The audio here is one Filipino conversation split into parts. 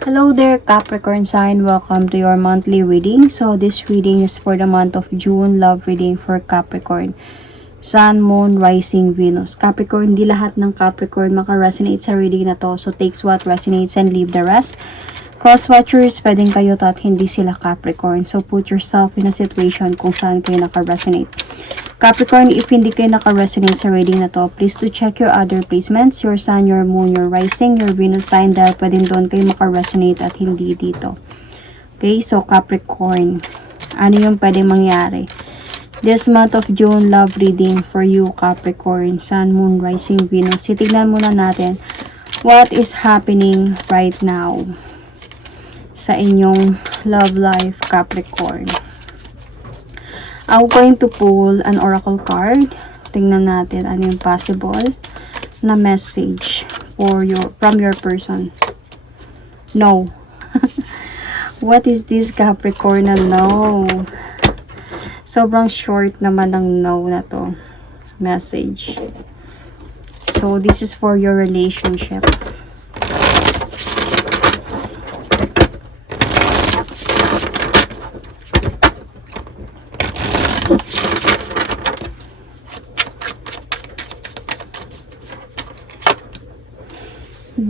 Hello there Capricorn sign, welcome to your monthly reading. So this reading is for the month of June, love reading for Capricorn. Sun, Moon, Rising, Venus. Capricorn, di lahat ng Capricorn maka-resonate sa reading na to. So takes what resonates and leave the rest. Cross-watchers, pwedeng kayo to at hindi sila Capricorn. So put yourself in a situation kung saan kayo naka-resonate. Capricorn, if hindi kayo naka-resonate sa reading na to, please to check your other placements, your sun, your moon, your rising, your Venus sign dahil pwedeng doon kayo maka-resonate at hindi dito. Okay, so Capricorn, ano yung pwedeng mangyari? This month of June, love reading for you, Capricorn, Sun, Moon, Rising, Venus. Titignan muna natin what is happening right now sa inyong love life, Capricorn. I'm going to pull an oracle card. Tingnan natin ano yung possible na message for your from your person. No. What is this Capricorn na no? Sobrang short naman ng no na to message. So, this is for your relationship.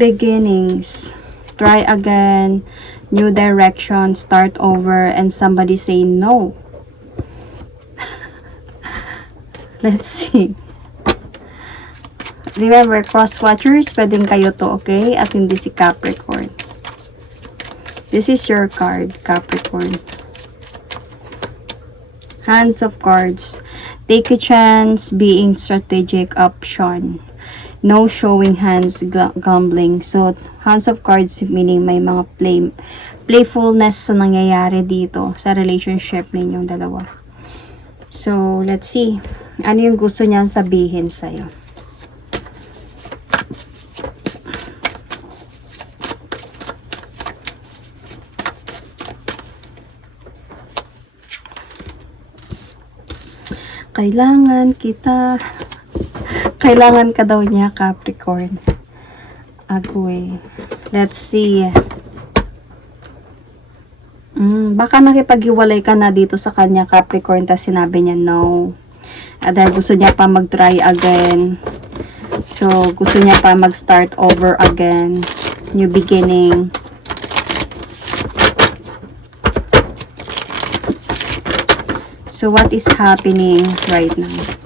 Beginnings. Try again, new direction, start over, and somebody say no. Let's see. Remember, cross-watchers, pwedeng kayo to, okay? At hindi si Capricorn. This is your card, Capricorn. Hands of cards. Take a chance, being strategic option no showing hands gambling. So, hands of cards meaning may mga play playfulness na nangyayari dito sa relationship ninyong dalawa. So, let's see. Ano yung gusto niyang sabihin sa'yo? Kailangan kita kailangan ka daw niya, Capricorn. Agoy. Let's see. Mm, baka nakipag-iwalay ka na dito sa kanya, Capricorn, tapos sinabi niya no. At dahil gusto niya pa mag-try again. So, gusto niya pa mag-start over again. New beginning. So, what is happening right now?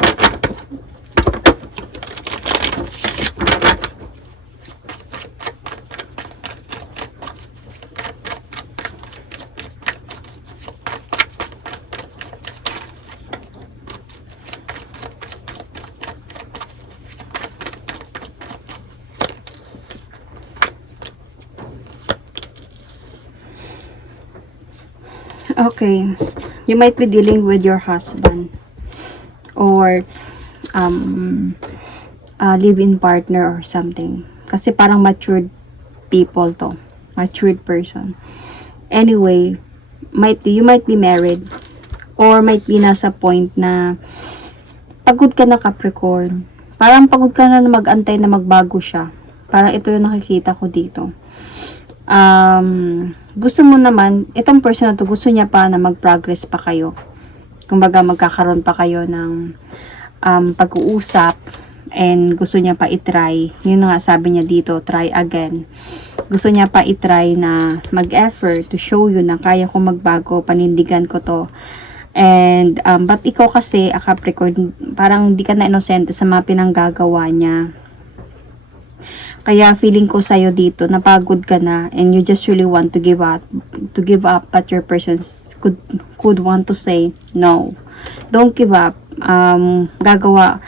Okay. You might be dealing with your husband or um a live-in partner or something. Kasi parang matured people to. Matured person. Anyway, might you might be married or might be nasa point na pagod ka na Capricorn. Parang pagod ka na na mag-antay na magbago siya. Parang ito yung nakikita ko dito um, gusto mo naman, itong person na to, gusto niya pa na mag-progress pa kayo. Kumbaga, magkakaroon pa kayo ng um, pag-uusap and gusto niya pa itry. Yun nga sabi niya dito, try again. Gusto niya pa itry na mag-effort to show you na kaya ko magbago, panindigan ko to. And, um, but ikaw kasi, a Capricorn, parang di ka na inosente sa mga pinanggagawa niya kaya feeling ko sa'yo dito, napagod ka na and you just really want to give up, to give up but your person could, could want to say no. Don't give up. Um, gagawa,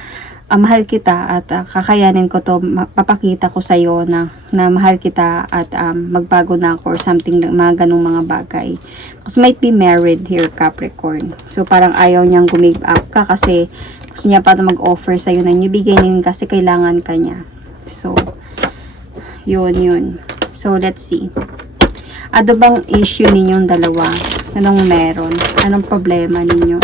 uh, mahal kita at uh, kakayanin ko to, papakita ko sa'yo na, na mahal kita at um, magbago na ako or something, mga ganong mga bagay. Kasi might be married here, Capricorn. So, parang ayaw niyang gumave up ka kasi gusto niya pa mag-offer sa'yo na new beginning kasi kailangan ka niya. So, yun, yun. So, let's see. Ano bang issue ninyong dalawa? Anong meron? Anong problema ninyo?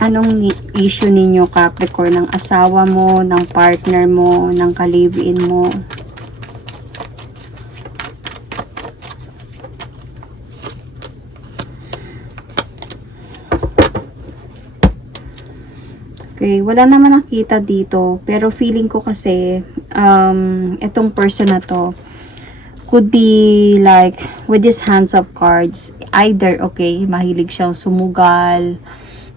Anong issue ninyo Capricorn ng asawa mo, ng partner mo, ng kalibin mo? Okay, wala naman nakita dito. Pero feeling ko kasi, um, itong person na to, could be like, with this hands of cards, either, okay, mahilig siyang sumugal,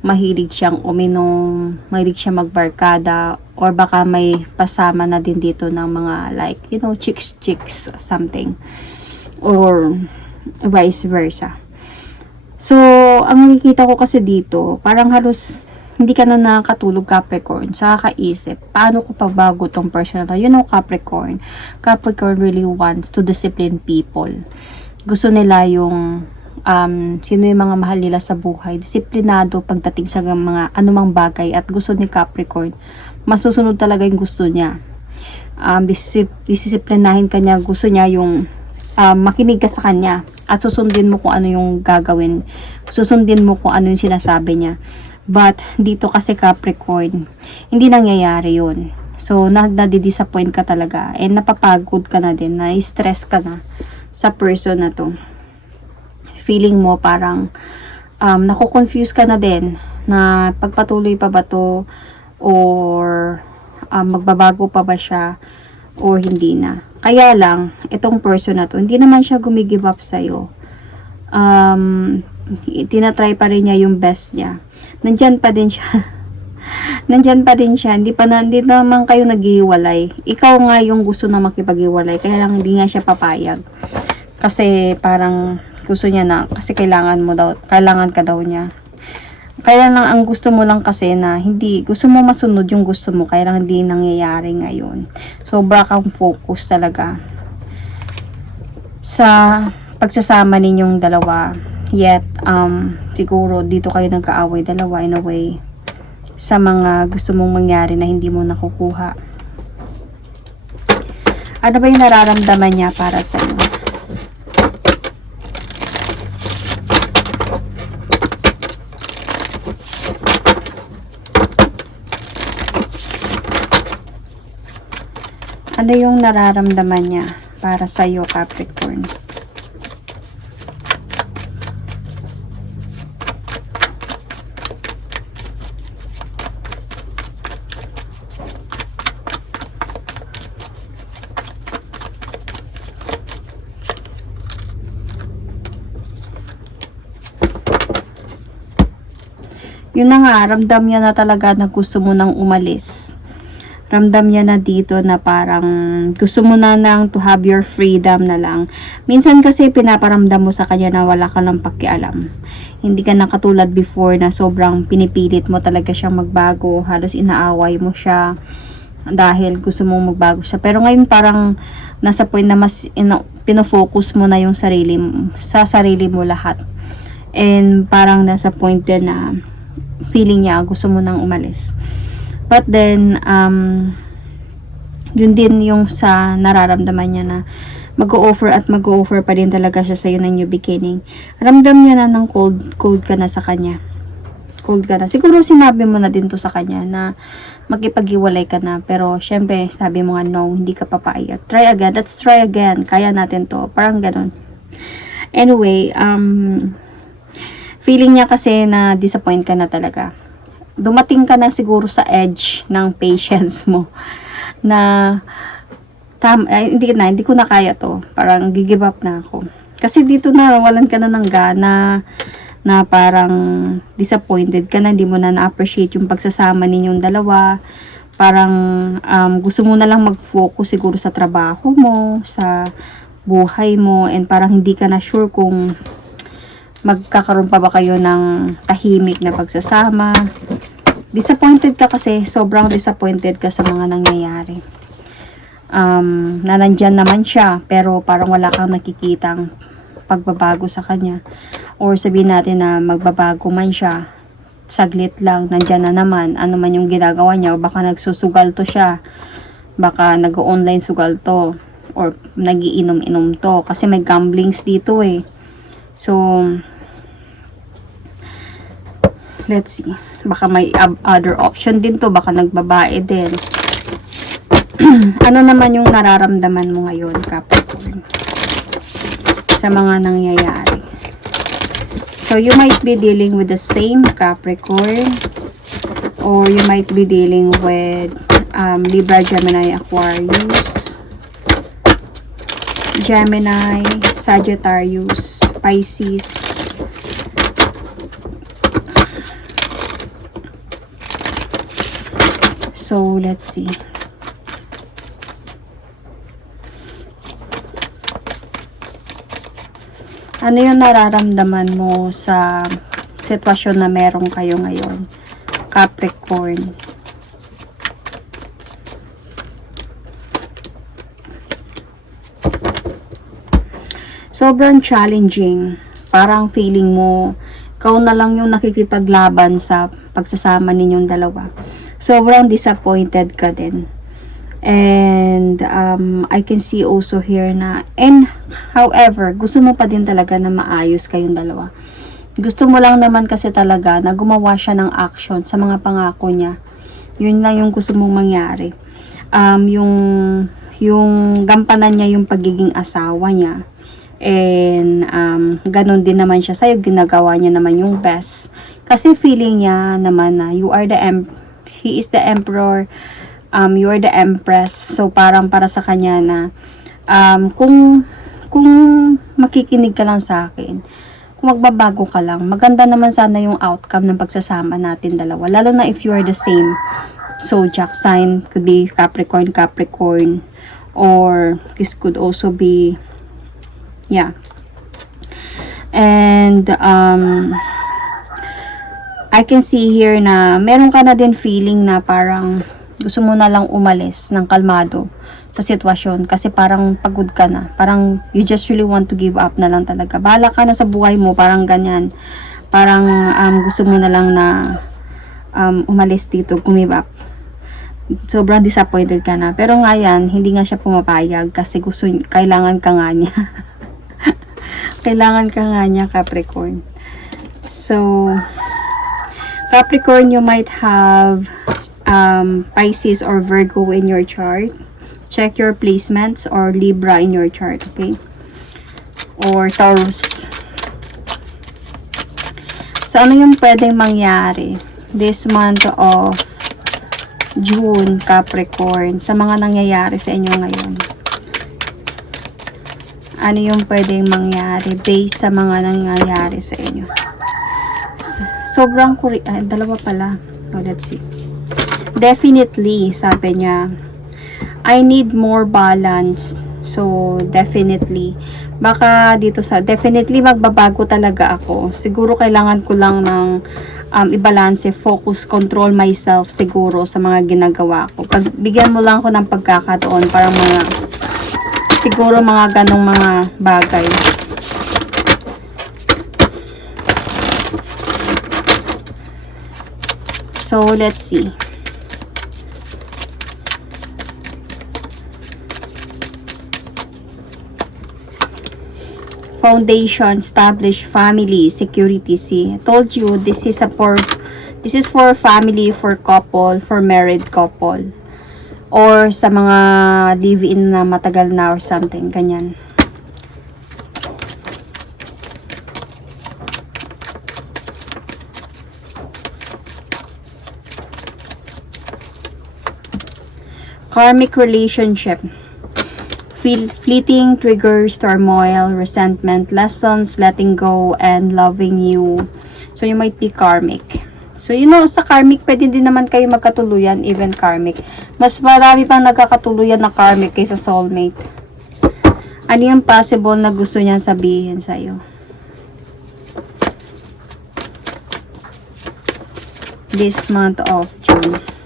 mahilig siyang uminom, mahilig siyang magbarkada, or baka may pasama na din dito ng mga like, you know, chicks-chicks, something. Or vice versa. So, ang nakikita ko kasi dito, parang halos hindi ka na nakatulog Capricorn sa kakaisip, paano ko pabago tong person na? You know Capricorn, Capricorn really wants to discipline people. Gusto nila yung um, sino yung mga mahal nila sa buhay, disiplinado pagdating sa mga anumang bagay at gusto ni Capricorn, masusunod talaga yung gusto niya. Um, disip, disisiplinahin ka niya, gusto niya yung um, makinig ka sa kanya at susundin mo kung ano yung gagawin. Susundin mo kung ano yung sinasabi niya. But, dito kasi Capricorn, hindi nangyayari yun. So, na, nadidisappoint ka talaga. And napapagod ka na din, na-stress ka na sa person na to. Feeling mo parang um, nakukonfuse ka na din na pagpatuloy pa ba to or um, magbabago pa ba siya or hindi na. Kaya lang, itong person na to, hindi naman siya gumigive up sa'yo. Um, tinatry pa rin niya yung best niya nandyan pa din siya. nandyan pa din siya. Hindi pa na, hindi naman kayo naghihiwalay. Ikaw nga yung gusto na makipaghiwalay. Kaya lang hindi nga siya papayag. Kasi parang gusto niya na, kasi kailangan mo daw, kailangan ka daw niya. Kaya lang ang gusto mo lang kasi na hindi, gusto mo masunod yung gusto mo, kaya lang hindi nangyayari ngayon. Sobra kang focus talaga sa pagsasama ninyong dalawa Yet, um, siguro dito kayo nagkaaway dalawa in a way sa mga gusto mong mangyari na hindi mo nakukuha. Ano ba yung nararamdaman niya para sa iyo? Ano yung nararamdaman niya para sa iyo, Capricorn? Yun na nga, ramdam niya na talaga na gusto mo nang umalis. Ramdam niya na dito na parang gusto mo na nang to have your freedom na lang. Minsan kasi pinaparamdam mo sa kanya na wala ka ng pakialam. Hindi ka na katulad before na sobrang pinipilit mo talaga siyang magbago. Halos inaaway mo siya dahil gusto mong magbago siya. Pero ngayon parang nasa point na mas ino, pinofocus mo na yung sarili sa sarili mo lahat. And parang nasa point din na feeling niya gusto mo nang umalis. But then, um, yun din yung sa nararamdaman niya na mag-o-offer at mag-o-offer pa din talaga siya sa'yo ng new beginning. Ramdam niya na ng cold, cold ka na sa kanya. Cold ka na. Siguro sinabi mo na din to sa kanya na makipag-iwalay ka na. Pero, syempre, sabi mo nga, no, hindi ka papayag. Try again. Let's try again. Kaya natin to. Parang ganun. Anyway, um, feeling niya kasi na disappoint ka na talaga. Dumating ka na siguro sa edge ng patience mo na tam, ay, hindi na, hindi ko na kaya to. Parang gigive up na ako. Kasi dito na, walan ka na ng gana na parang disappointed ka na, hindi mo na na-appreciate yung pagsasama ninyong dalawa. Parang um, gusto mo na lang mag-focus siguro sa trabaho mo, sa buhay mo, and parang hindi ka na sure kung magkakaroon pa ba kayo ng tahimik na pagsasama. Disappointed ka kasi, sobrang disappointed ka sa mga nangyayari. Um, na nandyan naman siya pero parang wala kang nakikitang pagbabago sa kanya. Or sabihin natin na magbabago man siya saglit lang, nandyan na naman ano man yung ginagawa niya o baka nagsusugal to siya baka nag-online sugal to or nagiinom-inom to. Kasi may gamblings dito eh so let's see baka may other option din to, baka nagbabae din. ano naman yung nararamdaman mo ngayon, Capricorn? Sa mga nangyayari. So, you might be dealing with the same Capricorn or you might be dealing with um, Libra, Gemini, Aquarius, Gemini, Sagittarius, Pisces, So, let's see. Ano yung nararamdaman mo sa sitwasyon na meron kayo ngayon? Capricorn. Sobrang challenging. Parang feeling mo, ikaw na lang yung nakikipaglaban sa pagsasama ninyong dalawa. Sobrang disappointed ka din. And um, I can see also here na, and however, gusto mo pa din talaga na maayos kayong dalawa. Gusto mo lang naman kasi talaga na gumawa siya ng action sa mga pangako niya. Yun lang yung gusto mong mangyari. Um, yung, yung gampanan niya yung pagiging asawa niya. And um, ganun din naman siya sa'yo, ginagawa niya naman yung best. Kasi feeling niya naman na you are the em he is the emperor, um, you are the empress. So parang para sa kanya na um, kung kung makikinig ka lang sa akin, kung magbabago ka lang, maganda naman sana yung outcome ng pagsasama natin dalawa. Lalo na if you are the same zodiac sign, could be Capricorn, Capricorn, or this could also be Yeah. And um I can see here na meron ka na din feeling na parang gusto mo na lang umalis ng kalmado sa sitwasyon kasi parang pagod ka na. Parang you just really want to give up na lang talaga. Bahala ka na sa buhay mo, parang ganyan. Parang um, gusto mo na lang na um, umalis dito, give up. Sobrang disappointed ka na. Pero nga yan, hindi nga siya pumapayag kasi gusto, kailangan ka nga niya. kailangan ka nga niya Capricorn. So, Capricorn, you might have um, Pisces or Virgo in your chart. Check your placements or Libra in your chart, okay? Or Taurus. So, ano yung pwedeng mangyari this month of June, Capricorn, sa mga nangyayari sa inyo ngayon? Ano yung pwedeng mangyari based sa mga nangyayari sa inyo. Sobrang kuri... Ah, dalawa pala. Oh, let's see. Definitely, sabi niya, I need more balance. So, definitely. Baka dito sa... Definitely, magbabago talaga ako. Siguro kailangan ko lang ng um, i-balance, focus, control myself siguro sa mga ginagawa ko. Pag bigyan mo lang ako ng pagkakataon, parang mga siguro mga ganong mga bagay. So, let's see. Foundation, establish family, security. See, I told you this is a for this is for family, for couple, for married couple or sa mga live-in na matagal na or something, ganyan. Karmic relationship. Feel, fleeting triggers turmoil, resentment, lessons, letting go, and loving you. So, you might be karmic. So, you know, sa karmic, pwede din naman kayo magkatuluyan, even karmic. Mas marami pang nagkakatuluyan na karmic kaysa soulmate. Ano yung possible na gusto niyan sabihin sa'yo? This month of June.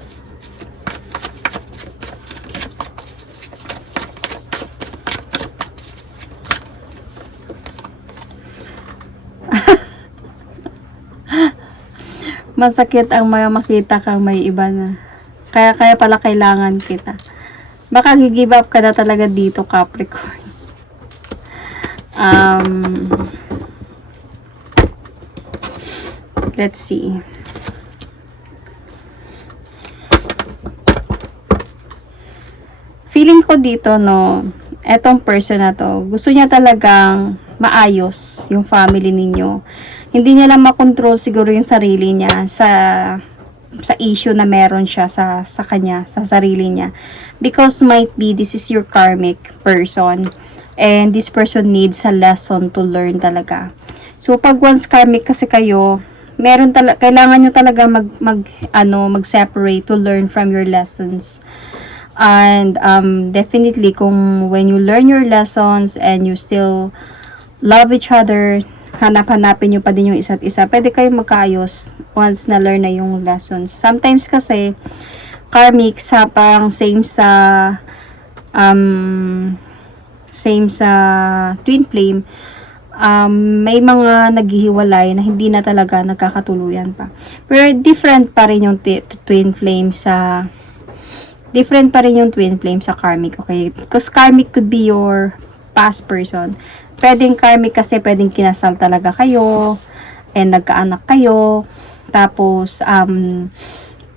Masakit ang mga makita kang may iba na. Kaya kaya pala kailangan kita. Baka gigive up ka na talaga dito, Capricorn. Um, let's see. Feeling ko dito, no, etong person na to, gusto niya talagang maayos yung family ninyo. Hindi niya lang makontrol siguro yung sarili niya sa sa issue na meron siya sa sa kanya, sa sarili niya. Because might be this is your karmic person and this person needs a lesson to learn talaga. So pag once karmic kasi kayo, meron talaga kailangan niyo talaga mag mag ano, mag-separate to learn from your lessons. And um, definitely kung when you learn your lessons and you still love each other, hanap-hanapin nyo pa din yung isa't isa, pwede kayo magkaayos once na learn na yung lessons. Sometimes kasi, karmic sa parang same sa um, same sa twin flame, um, may mga naghihiwalay na hindi na talaga nagkakatuluyan pa. Pero different pa rin yung twin flame sa different pa rin yung twin flame sa karmic, okay? Because karmic could be your past person. Pwedeng karmic kasi pwedeng kinasal talaga kayo and nagkaanak kayo. Tapos, um,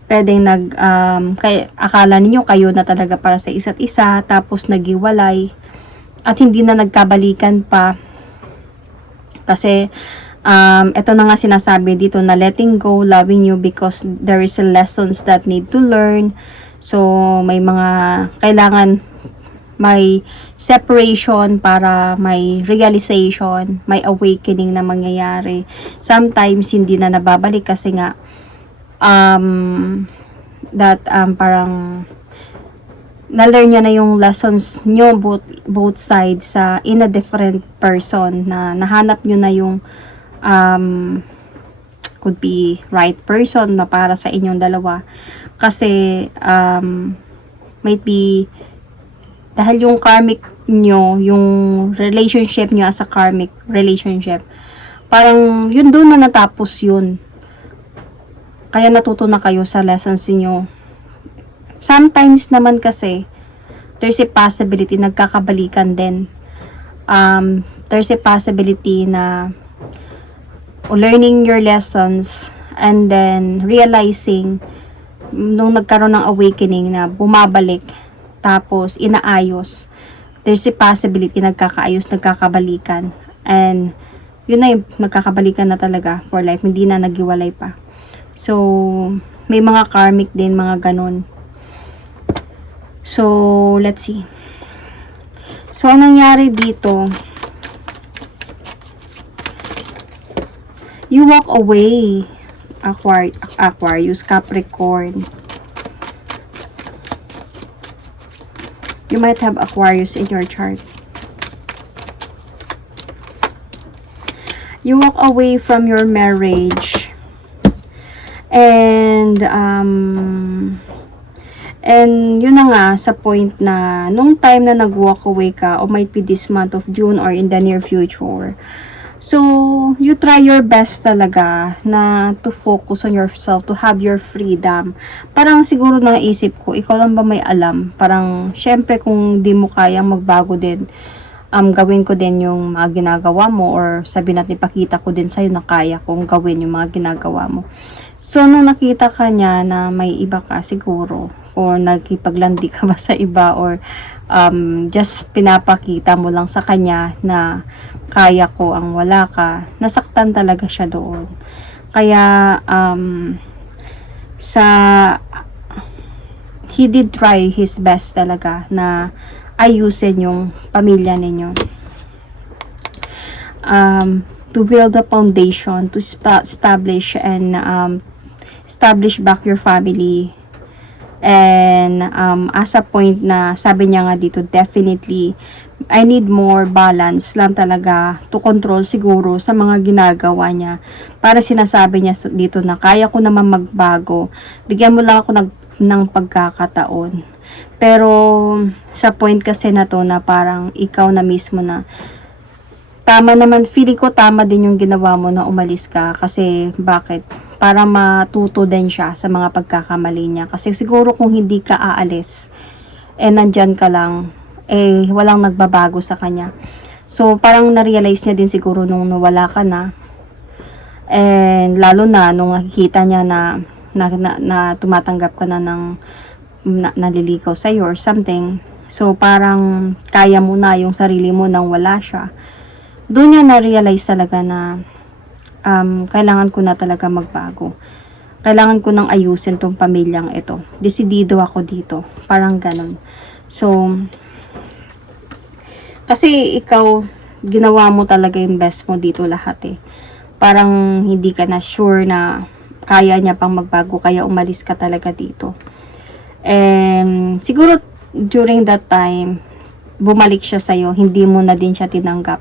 pwedeng nag, um, kay, akala ninyo kayo na talaga para sa isa't isa, tapos nagiwalay, at hindi na nagkabalikan pa. Kasi, um, ito na nga sinasabi dito na letting go, loving you because there is lessons that need to learn. So, may mga kailangan may separation para may realization, may awakening na mangyayari. Sometimes hindi na nababalik kasi nga um that um parang na-learn niya na yung lessons nyo both, both sides sa in a different person na nahanap nyo na yung um, could be right person na para sa inyong dalawa kasi um, might be dahil yung karmic nyo, yung relationship nyo as a karmic relationship, parang yun doon na natapos yun. Kaya natuto na kayo sa lessons niyo. Sometimes naman kasi, there's a possibility nagkakabalikan din. Um, there's a possibility na learning your lessons and then realizing nung nagkaroon ng awakening na bumabalik tapos inaayos. There's a possibility nagkakaayos nagkakabalikan. And yun na yung nagkakabalikan na talaga for life. Hindi na nagiwalay pa. So may mga karmic din mga ganon so let's see. So ang nangyari dito you walk away Aquar Aquarius Capricorn You might have Aquarius in your chart. You walk away from your marriage. And, um, and yun na nga, sa point na, nung time na nag-walk away ka, or might be this month of June or in the near future, So, you try your best talaga na to focus on yourself, to have your freedom. Parang siguro naisip ko, ikaw lang ba may alam? Parang, syempre kung di mo kayang magbago din, um, gawin ko din yung mga ginagawa mo or sabi natin, ipakita ko din sa'yo na kaya kong gawin yung mga ginagawa mo. So, nung nakita ka niya na may iba ka siguro, or nagkipaglandi ka ba sa iba, or um, just pinapakita mo lang sa kanya na kaya ko ang wala ka, nasaktan talaga siya doon. Kaya, um, sa, he did try his best talaga na ayusin yung pamilya ninyo. Um, to build a foundation, to establish and um, establish back your family And um, as a point na sabi niya nga dito, definitely, I need more balance lang talaga to control siguro sa mga ginagawa niya. Para sinasabi niya dito na kaya ko naman magbago. Bigyan mo lang ako ng, ng pagkakataon. Pero sa point kasi na to na parang ikaw na mismo na tama naman, feeling ko tama din yung ginawa mo na umalis ka kasi bakit? para matuto din siya sa mga pagkakamali niya. Kasi siguro kung hindi ka aalis, eh nandyan ka lang, eh walang nagbabago sa kanya. So parang na-realize niya din siguro nung nawala ka na. And lalo na nung nakikita niya na na, na, na tumatanggap ka na ng na, naliligaw sa or something. So, parang kaya mo na yung sarili mo nang wala siya. Doon niya na-realize talaga na um, kailangan ko na talaga magbago. Kailangan ko nang ayusin tong pamilyang ito. Desidido ako dito. Parang ganun. So, kasi ikaw, ginawa mo talaga yung best mo dito lahat eh. Parang hindi ka na sure na kaya niya pang magbago, kaya umalis ka talaga dito. And siguro during that time, bumalik siya sa'yo, hindi mo na din siya tinanggap.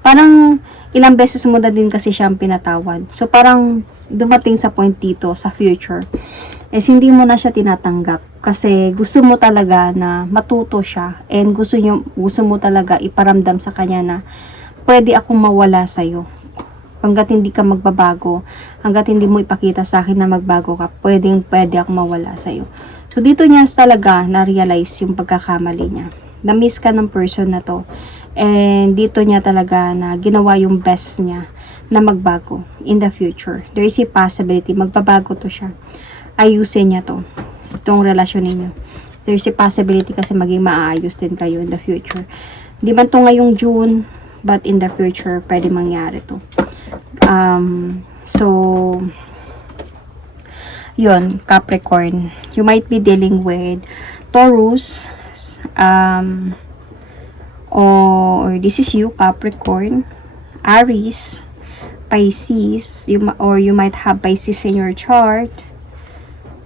Parang ilang beses mo na din kasi siyang pinatawad. So parang dumating sa point dito sa future is hindi mo na siya tinatanggap kasi gusto mo talaga na matuto siya and gusto niyo gusto mo talaga iparamdam sa kanya na pwede akong mawala sa iyo hanggat hindi ka magbabago hanggat hindi mo ipakita sa akin na magbago ka pwedeng pwede akong mawala sa iyo so dito niya talaga na-realize yung pagkakamali niya na-miss ka ng person na to and dito niya talaga na ginawa yung best niya na magbago in the future. There is a possibility, magbabago to siya. Ayusin niya to, itong relasyon ninyo. There is a possibility kasi maging maayos din kayo in the future. Di man to ngayong June, but in the future, pwede mangyari to. Um, so, yun, Capricorn. You might be dealing with Taurus, um, or this is you, Capricorn, Aries, Pisces, you, or you might have Pisces in your chart.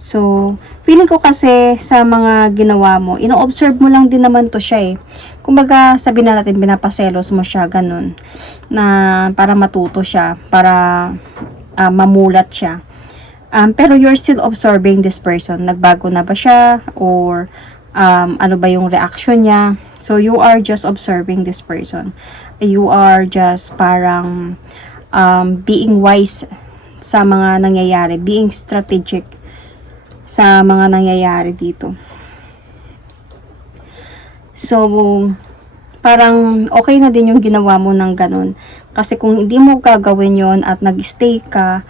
So, feeling ko kasi sa mga ginawa mo, ino-observe mo lang din naman to siya eh. Kumbaga, sabi na natin, pinapaselos mo siya, ganun. Na para matuto siya, para ah, mamulat siya. Um, pero you're still observing this person. Nagbago na ba siya? Or um, ano ba yung reaction niya? So, you are just observing this person. You are just parang um, being wise sa mga nangyayari. Being strategic sa mga nangyayari dito. So, parang okay na din yung ginawa mo ng ganun. Kasi kung hindi mo gagawin yon at nag-stay ka,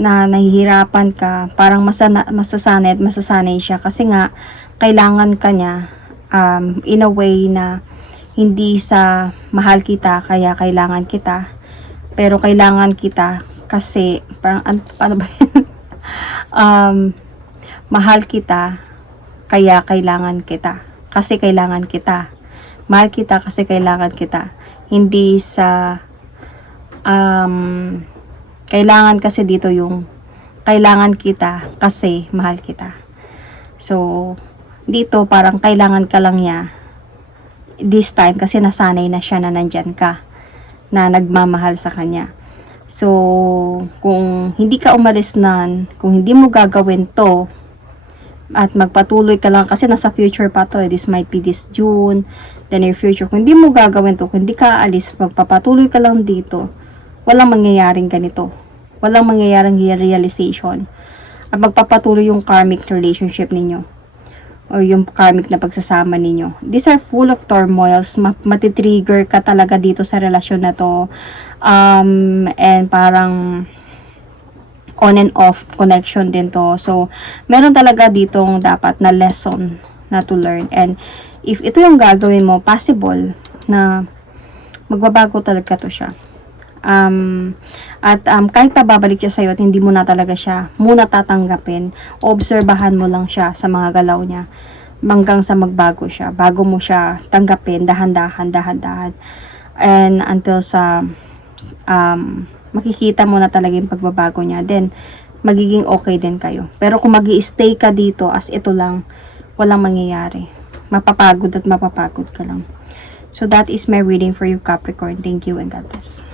na nahihirapan ka, parang masana, masasanay at masasanay siya. Kasi nga, kailangan ka niya um, in a way na hindi sa mahal kita, kaya kailangan kita. Pero kailangan kita kasi, parang, an, paano ba yun? um, mahal kita, kaya kailangan kita. Kasi kailangan kita. Mahal kita kasi kailangan kita. Hindi sa um, kailangan kasi dito yung kailangan kita kasi mahal kita. So, dito parang kailangan ka lang niya this time kasi nasanay na siya na nandyan ka na nagmamahal sa kanya. So, kung hindi ka umalis nan, kung hindi mo gagawin to, at magpatuloy ka lang kasi nasa future pa to eh. this might be this June the near future kung hindi mo gagawin to kung hindi ka aalis magpapatuloy ka lang dito walang mangyayaring ganito walang mangyayaring realization at magpapatuloy yung karmic relationship ninyo or yung karmic na pagsasama ninyo. These are full of turmoils. Ma- matitrigger ka talaga dito sa relasyon na to. Um, and parang on and off connection din to. So, meron talaga ditong dapat na lesson na to learn. And if ito yung gagawin mo, possible na magbabago talaga to siya. Um, at um, kahit pa babalik siya sa'yo at hindi mo na talaga siya muna tatanggapin, obserbahan mo lang siya sa mga galaw niya hanggang sa magbago siya. Bago mo siya tanggapin, dahan-dahan, dahan-dahan. And until sa um, makikita mo na talaga yung pagbabago niya, then magiging okay din kayo. Pero kung mag stay ka dito as ito lang, walang mangyayari. Mapapagod at mapapagod ka lang. So that is my reading for you Capricorn. Thank you and God bless.